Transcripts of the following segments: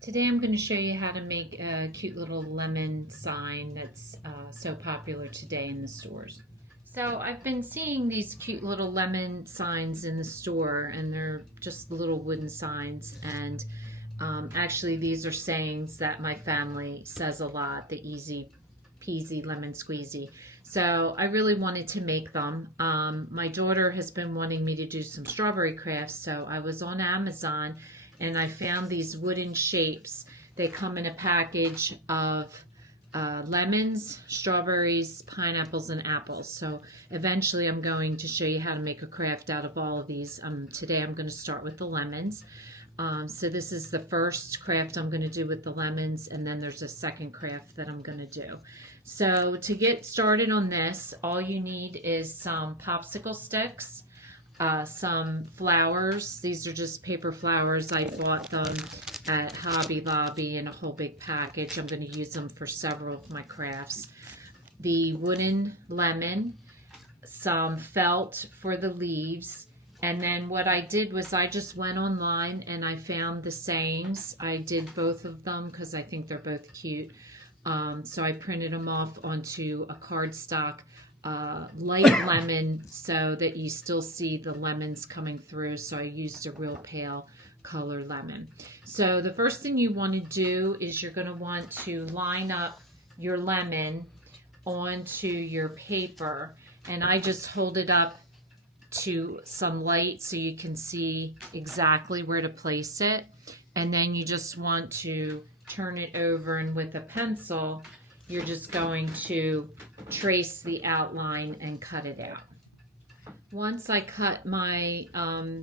Today I'm going to show you how to make a cute little lemon sign that's so popular today in the stores. So I've been seeing these cute little lemon signs in the store, and they're just little wooden signs, and actually these are sayings that my family says a lot, the easy peasy lemon squeezy. So I really wanted to make them. My daughter has been wanting me to do some strawberry crafts, so I was on Amazon and I found these wooden shapes. They come in a package of lemons, strawberries, pineapples, and apples. So eventually I'm going to show you how to make a craft out of all of these. Today I'm going to start with the lemons. So this is the first craft I'm going to do with the lemons, and then there's a second craft that I'm going to do. So to get started on this, all you need is some popsicle sticks, some flowers. These are just paper flowers. I bought them at Hobby Lobby in a whole big package. I'm going to use them for several of my crafts. The wooden lemon, some felt for the leaves, and then what I did was I just went online and I found the sayings. I did both of them because I think they're both cute. So I printed them off onto a cardstock light lemon so that you still see the lemons coming through. So I used a real pale color lemon. So the first thing you want to do is you're going to want to line up your lemon onto your paper, and I just hold it up to some light so you can see exactly where to place it, and then you just want to turn it over, and with a pencil you're just going to trace the outline and cut it out. Once I cut my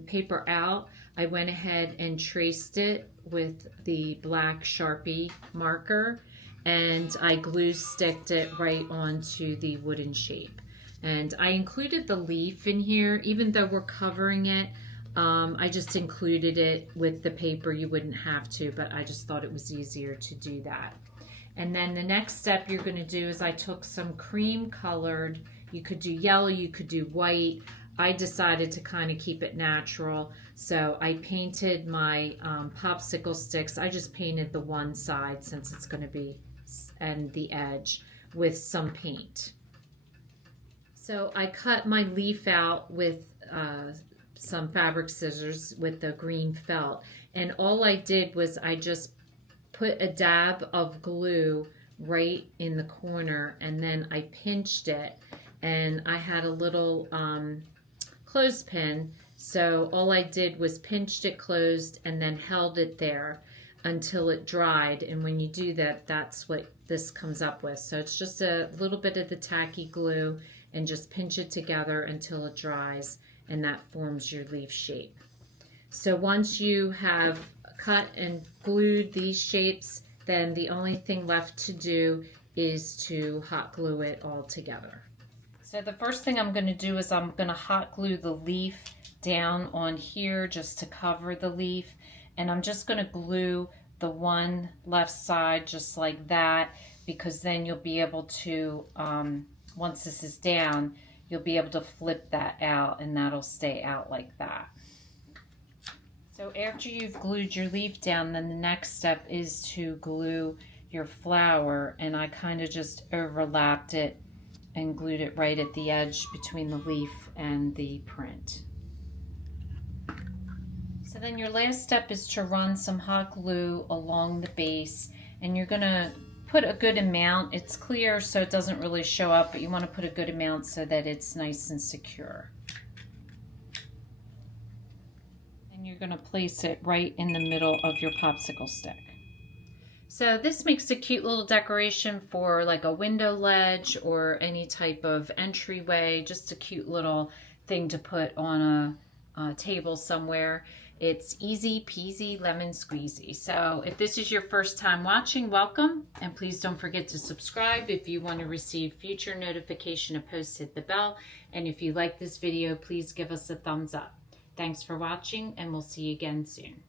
paper out, I went ahead and traced it with the black Sharpie marker, and I glue sticked it right onto the wooden shape. And I included the leaf in here, even though we're covering it. I just included it with the paper. You wouldn't have to, but I just thought it was easier to do that. And then the next step you're going to do is I took some cream colored, you could do yellow, you could do white. I decided to kind of keep it natural, so I painted my popsicle sticks. I just painted the one side since it's going to be, and the edge, with some paint. So I cut my leaf out with some fabric scissors with the green felt, and all I did was I just put a dab of glue right in the corner, and then I pinched it, and I had a little clothespin, so all I did was pinched it closed and then held it there until it dried. And when you do that, that's what this comes up with. So it's just a little bit of the tacky glue, and just pinch it together until it dries, and that forms your leaf shape. So once you have cut and glued these shapes, then the only thing left to do is to hot glue it all together. So the first thing I'm going to do is I'm going to hot glue the leaf down on here just to cover the leaf, and I'm just going to glue the one left side just like that, because then you'll be able to once this is down, you'll be able to flip that out, and that'll stay out like that. So after you've glued your leaf down, then the next step is to glue your flower, and I kind of just overlapped it and glued it right at the edge between the leaf and the print. So then your last step is to run some hot glue along the base, and you're going to put a good amount. It's clear so it doesn't really show up, but you want to put a good amount so that it's nice and secure. And you're going to place it right in the middle of your popsicle stick. So this makes a cute little decoration for like a window ledge or any type of entryway, just a cute little thing to put on a table somewhere. It's easy peasy lemon squeezy. So if this is your first time watching, welcome, and please don't forget to subscribe. If you want to receive future notification of posts, hit the bell, and if you like this video, please give us a thumbs up. Thanks for watching, and we'll see you again soon.